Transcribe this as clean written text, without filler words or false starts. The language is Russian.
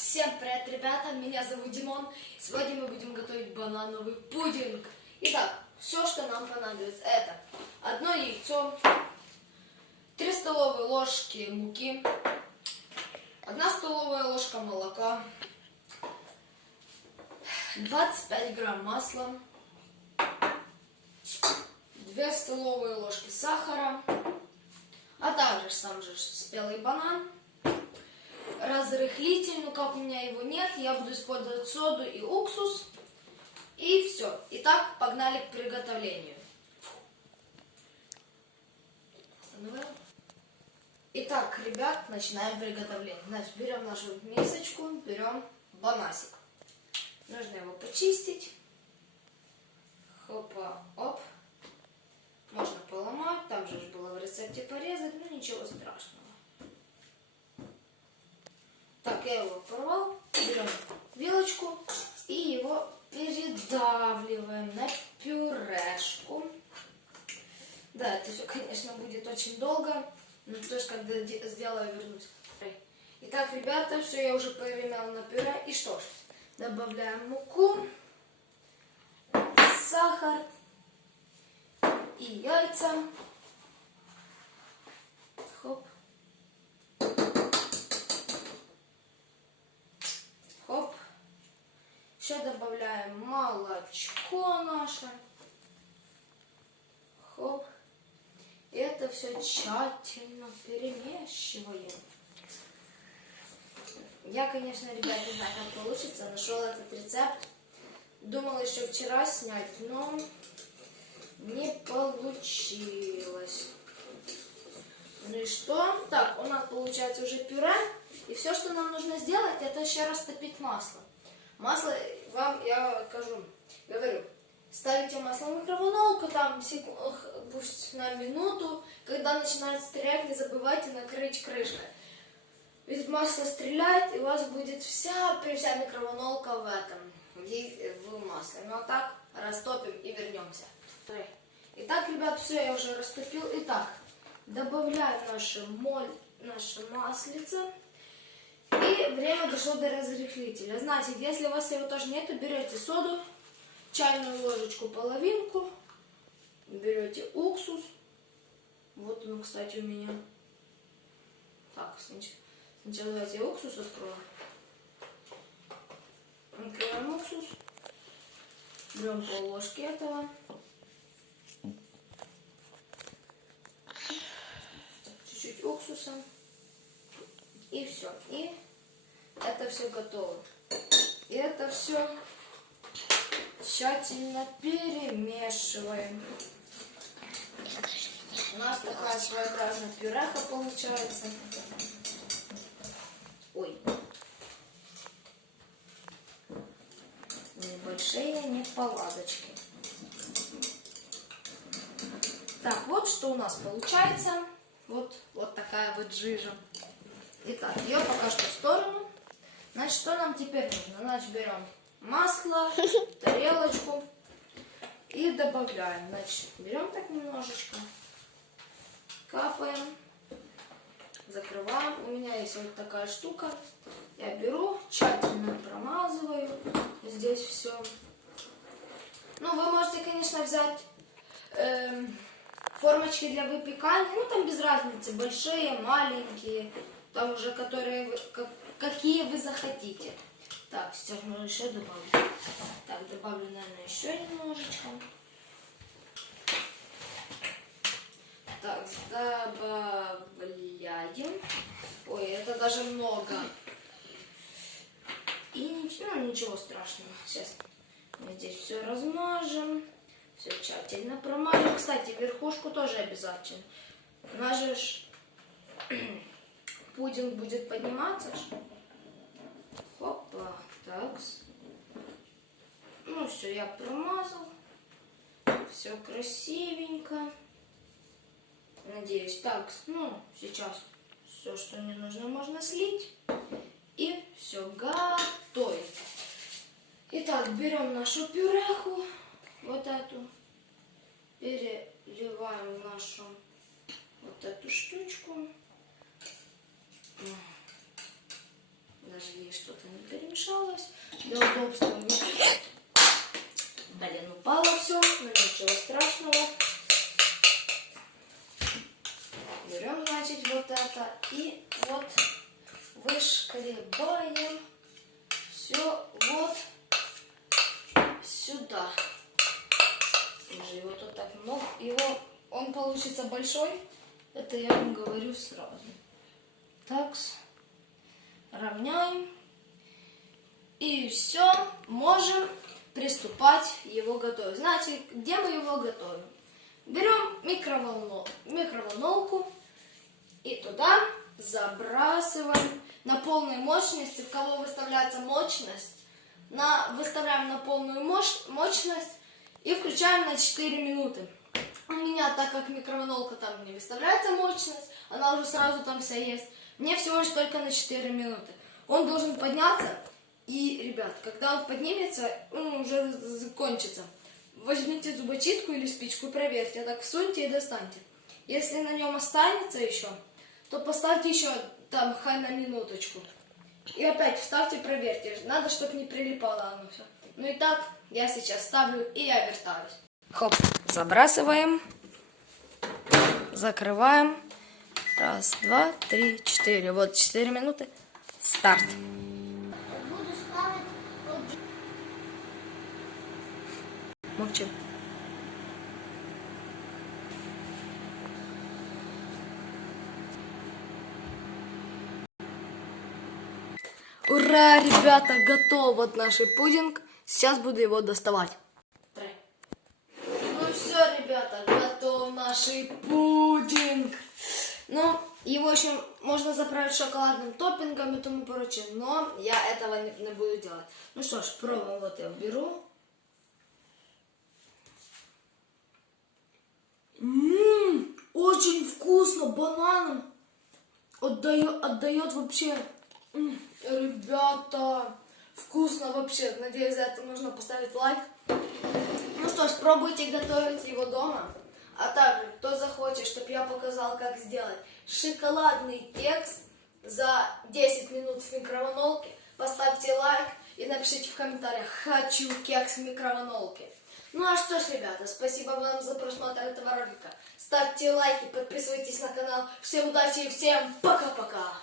Всем привет, ребята, меня зовут Димон. Сегодня мы будем готовить банановый пудинг. Итак, все, что нам понадобится, это одно яйцо, 3 столовые ложки муки, 1 столовая ложка молока, 25 грамм масла, 2 столовые ложки сахара, а также сам же спелый банан, разрыхлитель, но как у меня его нет, я буду использовать соду и уксус. И все. Итак, погнали к приготовлению. Итак, ребят, начинаем приготовление. Значит, берем нашу мисочку, берем банасик. Нужно его почистить. Хопа, оп. Можно поломать, там же было в рецепте порезать, но ничего страшного. Так, я его порвал, берем вилочку и его передавливаем на пюрешку. Да, это все, конечно, будет очень долго, но тоже когда сделаю, вернусь. Итак, ребята, все я уже перемял на пюре. И что ж, добавляем муку, сахар и яйца. Хоп. Хоп. Еще добавляем молочко наше. Хоп. И это все тщательно перемешиваем. Я, конечно, ребят, не знаю, как получится. Нашел этот рецепт. Думал еще вчера снять, но не получилось. Ну и что? Так, у нас получается уже пюре. И все, что нам нужно сделать, это еще растопить масло. Масло, вам я говорю, ставите масло в микроволновку, там пусть на минуту. Когда начинает стрелять, не забывайте накрыть крышкой. Ведь масло стреляет, и у вас будет вся микроволновка в масле. Ну а так растопим и вернемся. Итак, ребят, все я уже растопил. Итак, добавляем наше маслице. И время дошло до разрыхлителя. Значит, если у вас его тоже нету, берете соду, чайную ложечку, половинку, берете уксус. Вот он, кстати, у меня. Так, сначала давайте я уксус открою. Открываем уксус. Берем пол-ложки этого. Чуть-чуть уксуса. И все. И это все готово. И это все тщательно перемешиваем. У нас такая своеобразная пюреха получается. Ой. Небольшие неполадочки. Так, вот что у нас получается. Вот такая вот жижа. Итак, ее пока что в сторону. Значит, что нам теперь нужно? Значит, берем масло, тарелочку и добавляем. Значит, берем так немножечко, капаем, закрываем. У меня есть вот такая штука. Я беру, тщательно промазываю здесь все. Ну, вы можете, конечно, взять формочки для выпекания. Ну, там без разницы, большие, маленькие. Там уже, какие вы захотите. Так, сейчас можно еще добавить. Так, добавлю, наверное, еще немножечко. Так, добавляем. Ой, это даже много. И ничего страшного. Сейчас мы здесь все размажем. Все тщательно промажем. Кстати, верхушку тоже обязательно. Наш пудинг будет подниматься. Хопа, так. Ну все, я промазал. Все красивенько. Надеюсь, так, сейчас все, что мне нужно, можно слить. И все, готово. Итак, берем нашу пюреху, вот эту, переливаем в нашу вот эту штучку. даже ей что-то не перемешалось. Для удобства блин, упало все, но ничего страшного. Берем, значит, вот это и вот вышкребаем все вот сюда. Уже его тут так много. Он получится большой. Это я вам говорю сразу. Так, равняем. И все, можем приступать его готовить. Значит, где мы его готовим? Берем микроволновку и туда забрасываем на полную мощность. В кого выставляется мощность, выставляем на полную мощность и включаем на 4 минуты. У меня, так как микроволновка там не выставляется мощность, она уже сразу там вся есть, мне всего лишь только на 4 минуты. Он должен подняться, и, ребят, когда он поднимется, он уже закончится. Возьмите зубочистку или спичку и проверьте, так всуньте и достаньте. Если на нем останется еще, то поставьте еще там хай на минуточку. И опять вставьте, проверьте. Надо, чтобы не прилипало оно все. Ну и так, я сейчас ставлю и я вертаюсь. Хоп, забрасываем, закрываем. Раз, два, три, 4. Вот 4 минуты. Старт. Буду ставить Молчим. Ура, ребята, готов вот наш пудинг. Сейчас буду его доставать. Ну все, ребята, готов наш пудинг. Ну, его, в общем, можно заправить шоколадным топпингом и тому прочее, но я этого не буду делать. Ну что ж, пробуем. Вот я беру. Очень вкусно, бананом. Отдает вообще. Ребята, вкусно вообще. Надеюсь, за это нужно поставить лайк. Ну что ж, пробуйте готовить его дома. А также, кто захочет, чтобы я показал, как сделать шоколадный кекс за 10 минут в микроволновке, поставьте лайк и напишите в комментариях «Хочу кекс в микроволновке». Ну а что ж, ребята, спасибо вам за просмотр этого ролика. Ставьте лайки, подписывайтесь на канал. Всем удачи и всем пока-пока.